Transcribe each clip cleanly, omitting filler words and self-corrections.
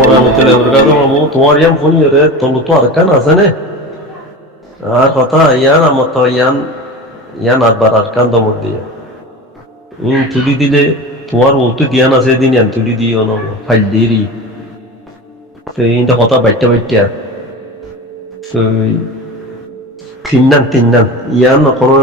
warahmatullahi wabarakatuh. Mamu তোমার yam phone ইরে তোর তো আর কান আছে নে আর কথা ইয়ান আমার তো ইয়ান আবার আর কান দমর দিয়ে তুলি দিলে তোমার ওতো জ্ঞান আছে দিন ইয়ান তুলি দিও না ফাইল দিরি তো এইটা কথা বাইটা বাইটা তো তিন নান ইয়ান কোনো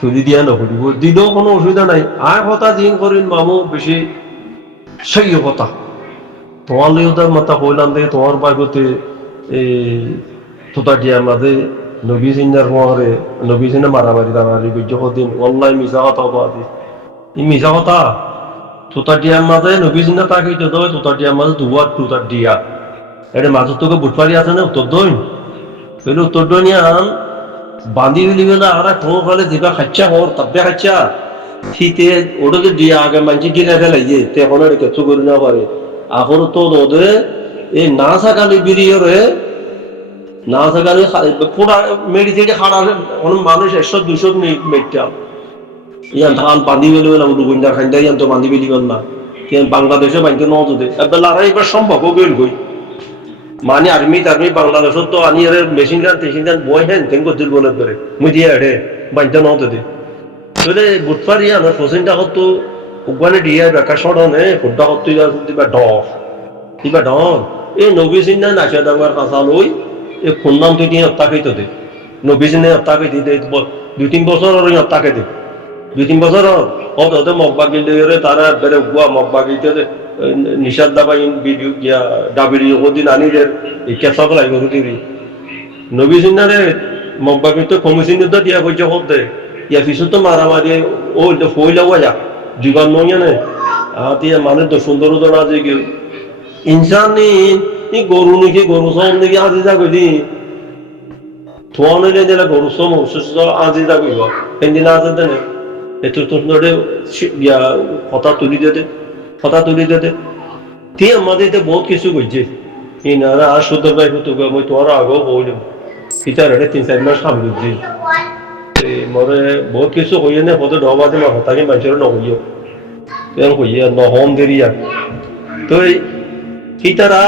তুলি দিয়া নকরিব দিলেও কোনো অসুবিধা নাই আর কথা জিন করিন মামু বেশি সেই কথা তোমার লিওদার মাথা কইলাম দেখে তোমার বাগতে এই তোতা দিয়া মাঝে নবী সিন্নার মহারে নবী সিন্না মারামারি দাঁড়ালি বিজ্ঞ দিন অনলাইন মিশা কথা বাদি ই মিশা কথা তোতা দিয়ার মাঝে নবী সিন্না তাকে তো দই তোতা দিয়ার মাঝে দুবার তোতা দিয়া এটা মাঝে তোকে বুটপারি আছে না উত্তর দই পেলে উত্তর দই নিয়ে আন বাঁধি হলি গেলে আর কোনো ফলে দিবা খাচ্ছা হর তাব্বে খাচ্ছা শীতে ওটাকে দিয়া আগে মানছি গিলে ফেলাই যে তে এখন আর কিছু করে না পারে এখন তো ওদের এই না থাকালে বিরিয়রে না থাকালে পুরা মেডিসিনে খাড়া মানুষ 100-200 মেটটা ইয়ান ধান বাঁধি বেলে বেলা উডুগুন্ডা খাইন্দা ইয়ান তো বাঁধি বেলি না বাংলাদেশে বাঁধতে ন যদি এবার লড়াই এবার সম্ভব গেল গই মানে আর্মি বাংলাদেশত তো আনি এর মেশিন গান টেশিন গান বই হেন তেন করতে বলে ধরে মুই দিয়ে আড়ে বাঁধতে ন যদি তাহলে বুটপারি আমার ফসিনটা হতো ওখানে দিয়ে বেকার সড়নে ফুটটা হতো দিবা ডর এই নবী সিন্না নাচা দামার কাঁচা লই এই খুন্নাম তুই দিয়ে হত্যা খাইতে দে নবী সিন্নে হত্যা খাইতে দে 2-3 বছর আর হত্যা খাইতে 2-3 বছর ওদের মগবাগি দিয়ে তারা বেড়ে গুয়া মগবাগিতে নিষাদ দাবা ভিডিও গিয়া ডাবিরি ওদিন আনিদের এই কেঁচা গলাই গরু দিবি নবী সিন্নারে মগবাগিতে কমিশন দিয়া বইছে হতে ইয়া পিছু তো মারামারি ও ফইলা ওয়া জীবন নয় না আতিয়া মানে তো সুন্দর উদাহরণ আছে কি ইনসানি গরু নাকি গরু সম নাকি আজি যা কইলি থোয়া নইলে দিলে গরু সম অসুস্থ আজি যা কইব সেদিন আছে দেনে এত তোরে ইয়া কথা তুলি দে তে আমাদের বহুত কিছু কইছে ইনারা আর শুদ্ধ ভাই তো মই তোর আগো বইলাম ইতারে 3-4 মাস কাম করছি মরে বহুত কিছু কইয়ে না কত ডবাতে মা হতাকে মানুষের নকইও তেন কইয়া নহম দেরিয়া তো এই তারা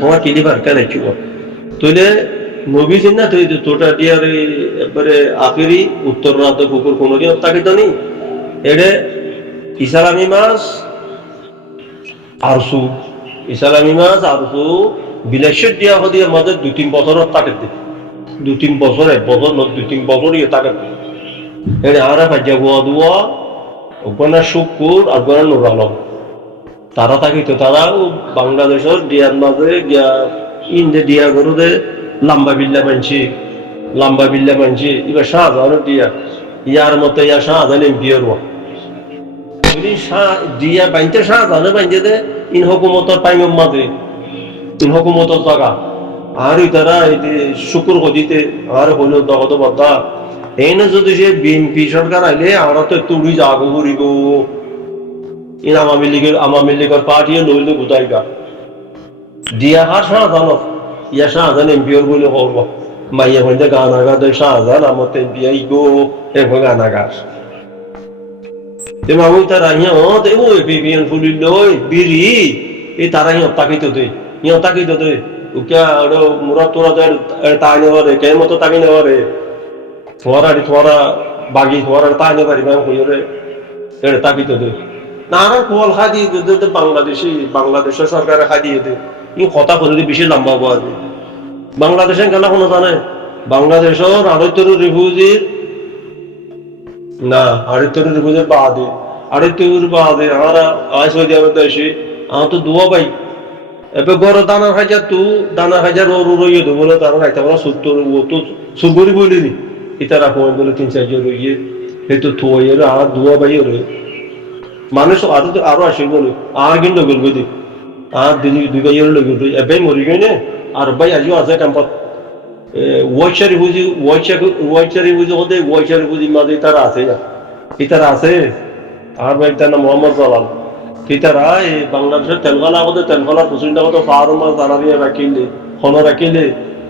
তোমার কিলিবার কেন চুব তইলে নবী সিন্না তুই তোটা দিয়ার একবারে আখেরি উত্তর রাত কুকুর কোনো কি তাকে তো নেই এড়ে ইসলামী মাস আরসু বিলাসের দিয়া হদি আমাদের 2-3 বছর তাকে দে 2-3 বছর 1 বছর 2-3 বছর ইয়ে তাকে এড়ে আর ফাজা গোয়া দুয়া ওখানে শুকুর আর ওখানে নুর আলম তারা থাকিত তারা বাংলাদেশের দিয়ার মাঝে গিয়া ইন্দে দিয়া গরুদে লম্বা বিল্লা মানছি এবার শাহজাহানের দিয়া ইয়ার মতো ইয়া শাহজাহান এমপিওর দিয়া বাইনতে শাহজাহানে বাইনতে দে ইন হকুমতর পাইম মাঝে ইন হকুমতর জায়গা আর তারা শুকুর গদিতে আর হইল দগত বদ্ধা এনে যদি সে বিএনপি সরকার আইলে আমরা তো একটু উড়ি যাবো ঘুরিব ইন আওয়ামী লীগের পার্টি লইলে গুদাইবা দিয়া হার শাহজাহান ইয়া শাহজাহান এমপিওর বলে করব মাইয়া হইলে গান আগা দেয় শাহজাহান আমার এমপি আইগো এরকম গান আগার মামু তারা ইয়া দেবো বিবিএন ফুলি লই বিড়ি এই তারা তাকিত দে উকিয়া মুরা তোরা তাই নেওয়ারে কে মতো তাকি নেওয়ারে তোমারা বাগি তোমার তাই নে পারিবা কইরে তাকিত দে না কোয়াল খাই দিয়ে বাংলাদেশের সরকারে খাই দিয়ে দে ই কথা বলে বেশি লম্বা হওয়া যায় বাংলাদেশের কেন কোনো জানে বাংলাদেশের আড়াইতর রিফিউজির না আড়াইতর বাদে আমরা সৌদি আরব এসে আমার তো দুয়া ভাই এবার গড় দানা হাজার রইয়ে দেবো বলে তারা খাইতে পারা সুর করি বলিনি ইতারা কমেন বলে 3-4 জন রইয়ে সেইটো থুয়ে আর দুয়া ভাই রে মানুষ আরো আসে বলে আর কিন্তু গেল বুঝি আর দুই ভাই লগল এবার মরি গই না আর ভাই আজিও আছে ক্যাম্পাস ওয়াইচারি বুঝি হতে ওয়াইচারি বুঝি মাঝে তারা আছে আর ভাই তার নাম মোহাম্মদ জালাল তারা এই বাংলাদেশের তেলগালা পশ্চিমটা কত ফারো মাছ দাঁড়া দিয়ে রাখিলে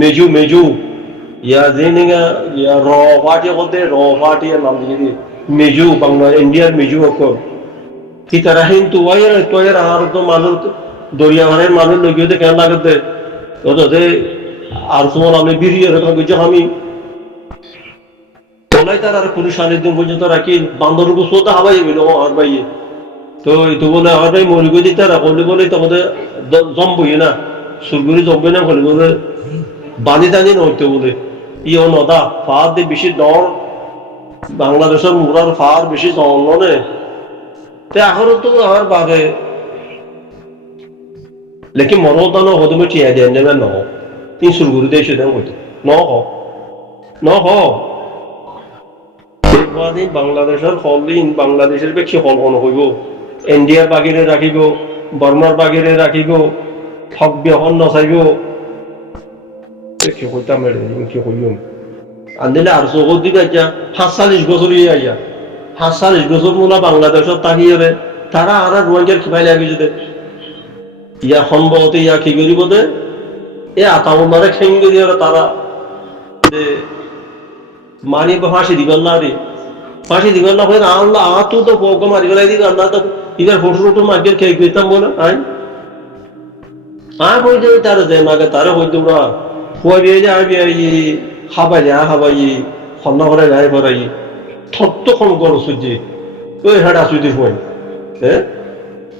মেজু ইয়া জেনিগা ইয়া র পার্টি নাম দিয়ে মেজু বাংলা ইন্ডিয়ার মেজু অকল কি তারা কিন্তু তোয়ের আর তো মানুষ দরিয়া ভারের মানুষ লইতে কেন লাগতে ওতে আর তোমার আমি বিরিয়ে রেখা বুঝছো আমি তোলাই তার আর পুলিশ আনির দিন পর্যন্ত রাখি বান্দর গুছোতে হাবাই গেল আর ভাইয়ে তো এইটো বলে আর ভাই মরি গই দিতে রাখলে বলে তখন জম্বই না সুরগুলি জম্বই না বলে বলে বানি টানি নইতে বলে ইও নদা ফার দিয়ে বেশি ডর বাংলাদেশের মুরার ফার বেশি জল নে তে এখনো তো আমার বাঘে লেকিন মরদানো হদমে টিয়া দিয়ে নেবে ন তিন সুরগুলি দিয়ে সেটা হইতো ন হ বাংলাদেশের হলিন বাংলাদেশের বেশি হল হন হইব ইন্ডিয়ার বাগিরে রাখিব বর্মার বাগিরে রাখিব হক বিহন নচাইব কি হইতাম কি হইম আনদিলে আর চৌকত দিবে এতিয়া ৪৭ বছর আইয়া ৪৭ বছর মোলা বাংলাদেশত তাহিয়ারে তারা আর রোহিঙ্গার খিপাই লাগি যদি ইয়া সম্ভবতে ইয়া কি করিব দে এ আতাউন্নারে খেং করি আর তারা মানি ফাঁসি দিবেন না রে ফাঁসি দিবেন না হয়ে আল্লাহ আতু তো পোক মারি গেলাই দিবে আল্লাহ তো ইবার ফটো মার্কেট খেয়ে গেতাম বলে বই যাবে তারা যায় মাকে তারা হইতো না খুয়া বিয়ে যায় খাবাই খন্না করে গায়ে ভরাই থত্ত খন গরু সূর্যে ওই হেডা সুদি হই হ্যাঁ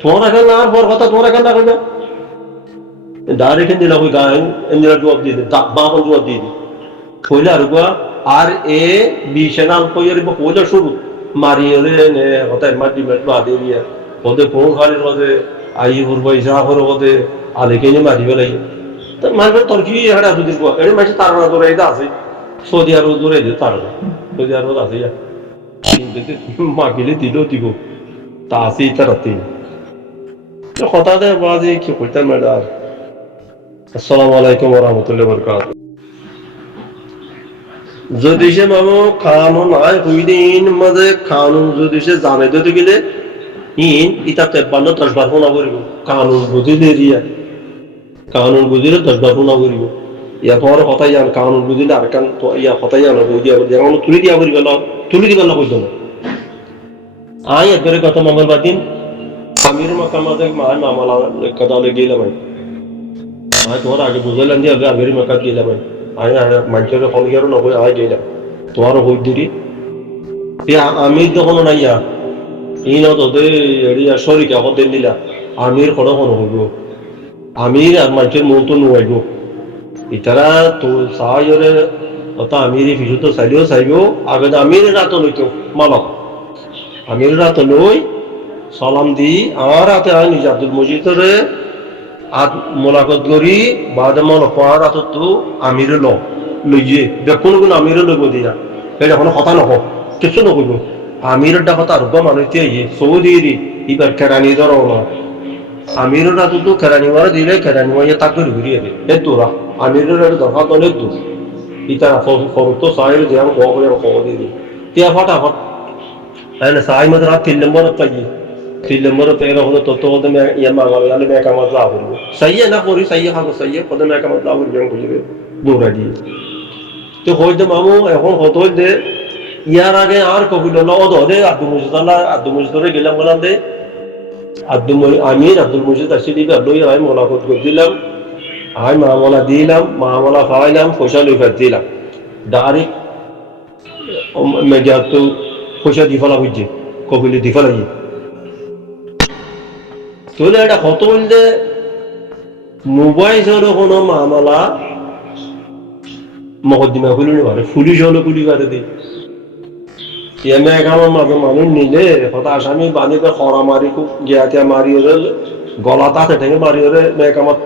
তোমার এখন না বড় কথা তোমার এখন না কইবা ডাইরেক্ট দিলা কই গায় এমনিরা জবাব দিয়ে দে দাঁত বাপন জবাব দিয়ে দে কইলা আর গো আর এ বিশনাল কইরে কইলা শুরু মারিয়ে নে কথা মাটি মেটবা দিয়ে দিয়া ওদের কোন খালি ওদের আই উরবা ইসা করে ওদের আলেকে নে মারি বেলাই তো মারবে তোর কি হেডা সুদি কো এর মাসে তারা ধরে এটা আছে সৌদি আরব ধরে দে তারা সৌদি আরব আছে যা মাগিলে দিল দিব তা আছে তারাতে কথা দেয় বাজে কি কইতাম ম্যাডাম আসসালামু আলাইকুম ওয়া রাহমাতুল্লাহি ওয়া বারাকাতুহু যদি সে মামু কানুন আয় হইদিন মাঝে কানুন যদি সে জানে দিতে গেলে ইতাতে 10 বার ফোন করিব কানুন বুঝিলে রিয়া কানুন বুঝিলে 10 বার ফোন করিব ইয়া তোমার কথাই জান কানুন বুঝিলে আর কান তো ইয়া কথাই জানো বুঝিয়া যেমন তুলি দিয়া করিব না তুলি দিবা না কইতো না আয় একবারে গত মঙ্গলবার দিন আমির মাকামাতে মামলা কদালে গেলাম আমি তোমার আগে বুঝলাম যে আমির মাকাত গেলাম আমি মানুষের ফোন গেল না হয়ে আয় গেলাম তোমারও হই দিদি আমির যখন নাইয়া ই ন তোদের এড়িয়া শরীকে হতেন দিলা আমির কোনো কোনো হইব আমির আর মানুষের মন তো নুয়াইব ইতারা তো সাহায্যরে অত আমির ফিসু তো চাইলেও চাইব আগে আমির রাত লইতো মানব আমির রাত লই সালাম দি আমার হাতে আয় নিজে আব্দুল মজিদরে আর মোলাকত করি বাদে মনে পড়ার হাত তো আমির লইয়ে দেখুন কোন আমির লইব দিয়া এটা কোনো কথা নহ কিছু নকইব আমিরের কথা আর মানুষ সৌদি এবার কেরানি ধরো না আমিরের হাত তো কেরানি মারা দিলে কেরানি মাইয়া তাক করে ঘুরিয়ে দে এ তোরা আমিরের দরকার অনেক দূর ইতারা ফরতো সাহেব যে আমি খবর দিয়ে দিই তিয়া ফটাফট সাই মধ্যে রাত 3 নম্বর পাই 3 নম্বর পেয়ে হলো তত হতে ইয়া মাঙ্গালে মেয়ে কামাত লাভ করবো সাইয়া না করি সাইয়া খাবো সাইয়া কত মেয়ে কামাত লাভ করবে খুঁজবে দৌড়া দিয়ে তো হয়তো মামু এখন হতো দে ইয়ার আগে আর কবিল দে আব্দুল মজিদরে গেলাম বললাম দে আব্দুল মজিদ আসি দিবে লই আমি মোলাকত করে দিলাম আমি মামলা দিলাম মামলা খাওয়াইলাম পয়সা লই ফের দিলাম ডাইরেক্ট মেডিয়া তো পয়সা দি ফেলা বুঝছে কবিলে দি ফেলাই তাহলে এটা কত বলতে মোবাইল হলো কোনো মামলা মকদ্দিমা খুলি পারে পুলিশ হলো খুলি পারে দি আমার মাঝে মানুষ নিলে কথা আসামি বানিয়ে খরা মারি খুব গিয়াতিয়া মারি ওরে গলা তাতে ঠেঙে মারি ওরে মেকামত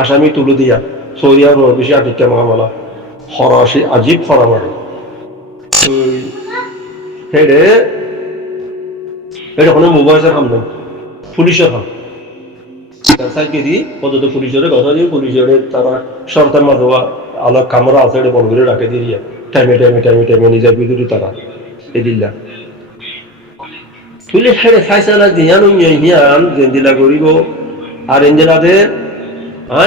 আসামি তুলে দিয়া সৌদিয়া রোড বেশি আটিকা মামলা খরা আসি আজীব খরা মারে হেডে এটা কোনো মোবাইলের কাম নেই পুলিশের কাম সাইকেরি পদ্ধত পুলিশের কথা দিয়ে পুলিশের তারা সরকার মাঝে আলাদা কামরা আছে বন্ধ করে রাখে দিয়ে টাইমে নিজের বিদ্যুৎ তারা এদিল্লা তুলে ছেড়ে ফাইসালা দিয়ানো নিয়ান জেন্দিলা করিব আর এঞ্জেলাতে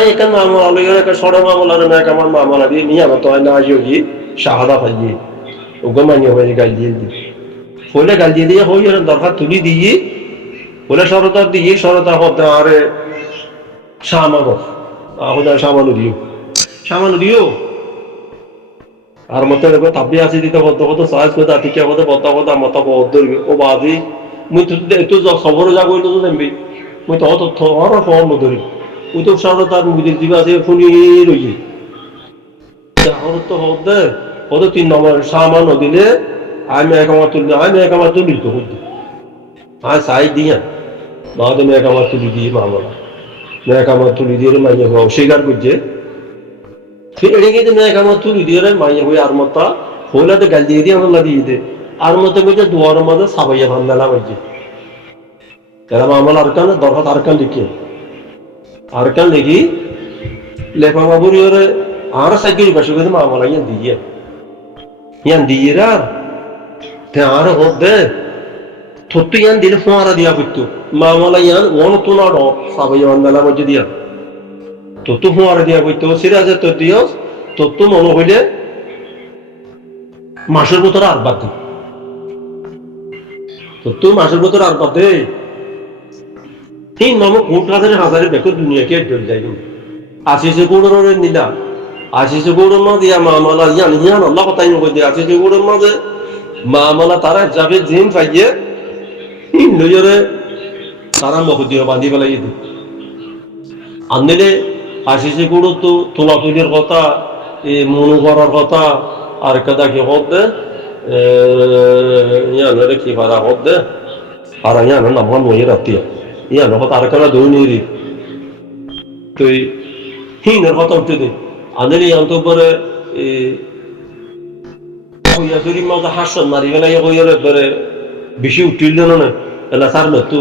এখানে মামলা লইয়া একটা সড়ক মামলা না আমার মামলা দিয়ে নিয়ে আমার তো না আসিও কি শাহাদা পাইয়ে ওগো মানিয়ে হয়ে গাল দিয়ে দি ফলে গাল দিয়ে দিয়ে হই দরকার তুলি দিয়ে বলে সরতার দিয়ে সরতা হতে আরে সামানো সামানো দিও সামানো দিও আর মতে দেখো তাবি আসি দিতে বদ্ধ কত সাহায্য করে আতিকে কত বদ্ধ কত মতা বদ্ধ ও বাদি মুই তো একটু সবর যা কইলো তো দেবি মুই তো তথ্য আর ফোন ধরি ওই তো সরতার মুদির দিবা আছে শুনি রইছি তাহলে তো হতে হতে 3 নম্বর সামানো দিলে আমি একামার তুলি তো বুঝলি আর সাই দিয়া বাদে একামার তুলি দিয়ে মামলা একামার তুলি দিয়ে মাইয়া অস্বীকার করছে এড়িয়ে যে একামার তুলি দিয়ে মাইয়া হয়ে আর মতা হইলাতে গাল দিয়ে দিয়ে আমরা দিয়ে দে আর মতে বলছে দুয়ার মধ্যে সাবাইয়া ভান্ডালা বাজছে এরা মামলা আরকান দরকার আরকান লিখি লেখা বাবুরি ওরে আর সাইকেল বসে গেছে মামলা ইয়ান দিয়ে আর আর হোক দে থত্তু ইয়ান দিলে ফোঁয়ারা দিয়া করতো মামলা ইয়ান ওন তো না সাবাইয়া ভান্ডালা বাজছে দিয়া তত্তু ফোঁয়ারা দিয়া করতো সিরাজে তো দিও তত্তু মনে হইলে মাসের ভিতরে আর বাদ দে তত্তু মাসের ভিতরে আর বাদ দে এই মামু কোট কাজের হাজারে বেকর দুনিয়াকে ডল যায় আসিসে গোড়ের নিলা আসিসে গোড়ের মা দিয়া মামলা ইয়ান আল্লাহ কথাই নকই দিয়ে আসিসে গোড়ের মাঝে মামলা তারা যাবে জিন পাইয়ে লইরে তারা মুখ দিয়ে বাঁধি পেলাই দি আনলে আসিসে গোড় তো তোলাতুলির কথা এই মনু করার কথা আর কাদা কি হোক দে ইয়ানরে কি পারা হোক দে আর ইয়ান নাম নই রাতিয়া ইয়ান হত আর কাদা দৌনিরি তুই হিনের কথা উঠতে দে আনলে ইয়ান তো পরে হইয়া যদি মাঝে হাসন মারি ফেলাই হইয়ারে পরে বেশি উঠিল না এলা সার তো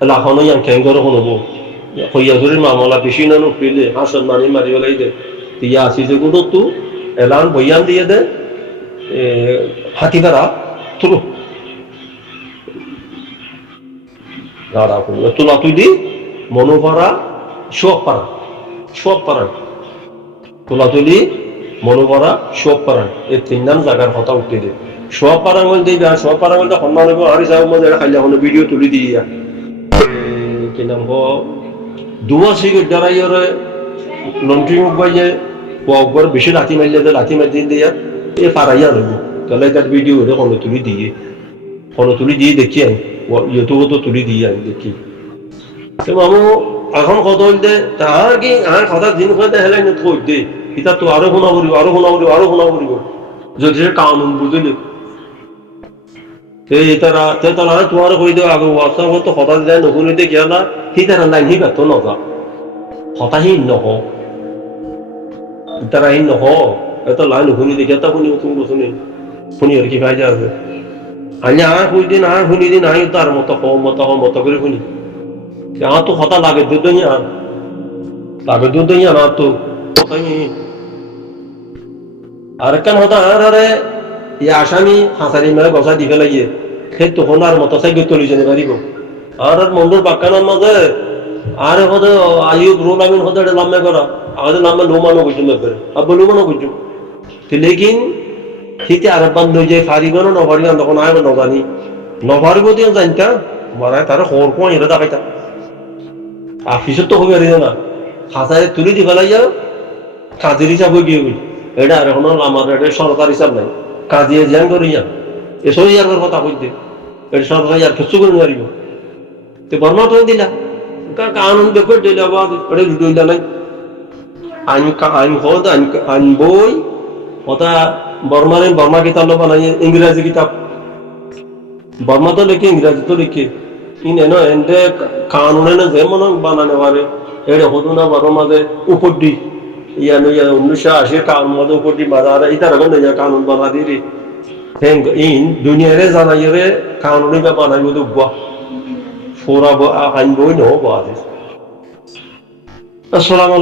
এলা হনো ইয়ান কেন করে হনবো হইয়া যদি মামলা বেশি না উঠিলে হাসন মারি মারি ফেলাই দে তিয়া আসিছে গুলো তো এলান বইয়ান দিয়ে দে হাতিদারা তুলো গাড়া তুলা তুলি মনোভরা সব পারা তোলা তুলি মনোভরা সব পারান এই 3 নাম জায়গার কথা উঠতে দে সব পারাঙ্গল দিবি আর সব পারাঙ্গলটা সম্মান হবে আর যাও মধ্যে খাইলে কোনো ভিডিও তুলি দিয়া কি নাম গো দুয়া সিগারেট দাঁড়াইরে লন্ড্রি মুখ বাইয়ে একবার বেশি লাথি মারলে দিয়া এ পারাইয়া রইব তাহলে তার ভিডিও রে কোনো তুলি দিয়ে দেখি আমি ইউটিউবে তো তুলি দিয়ে আমি দেখি তো মামু এখন কথা হইতে তাহার কি আর কথা দিন হইতে হেলে থই দে এটা তো আরো শোনা করিব যদি সে কানুন বুঝলি তারা তোমার কই দেওয়া আগে হোয়াটসঅ্যাপ তো কথা যায় নশুনিতে গিয়া সি তারা লাইন সি ব্যর্থ নজা হতাহীন নহ তারা হীন নহ এত লাইন শুনি দেখি এটা শুনি আর কি ফায়দা আছে আমি আর শুনি দিন আই তার মতো মত করে শুনি আমার তো কথা লাগে দুধ না তো আর কেন হতা আরে আসামি হাসারি মেলে বসা দি ফেলাইয়ে সেই তখন আর মতো সাইকেল তুলি যেতে পারিব আর মন্ডল বাক্কানোর মাঝে আরে হতে আয়ুব রোল আমিন হতে লাম্মে করা আমাদের নামে লোমানো বুঝুন ব্যাপারে আব্বা লোমানো বুঝু লেকিন শীতে আর বান্ধ যায় ফারিব না নভারিব তখন আয় নজানি নভারিব দিয়ে জানতা মারায় তারা খবর কোয়া এরা দেখাইতা আফিসের তো হবে না হাসারে তুলি দি ফেলাইয়া কাজের হিসাব হয়ে গিয়ে এটা আর এখন আমার এটা সরকার হিসাব নাই কাজিয়ে জ্যান করিয়া এসব ইয়ার কথা কইতে এটা সরকার আর কিছু করে মারিব তো বর্মা তো দিলা কানুন বেকর দিলা বাদ এটা দিলা নাই আইন বই ওটা বর্মা কিতাব বানাই ইংরেজি কিতাব বর্মা তো লিখে ইংরেজি তো লিখে ইন এন্ডে কানুনে না যেমন বানানো পারে এটা হতো না বারো মাঝে উপর দি ইয়ানো 1980 কানুন মাঝে উপর দি বাজারে ইতার এখন কানুন বানা দিলি ইন দুনিয়ারে জানাইরে কানুনি বা বানাইব দুবা ফোরা আইন বই নহ বাদ আসসালামু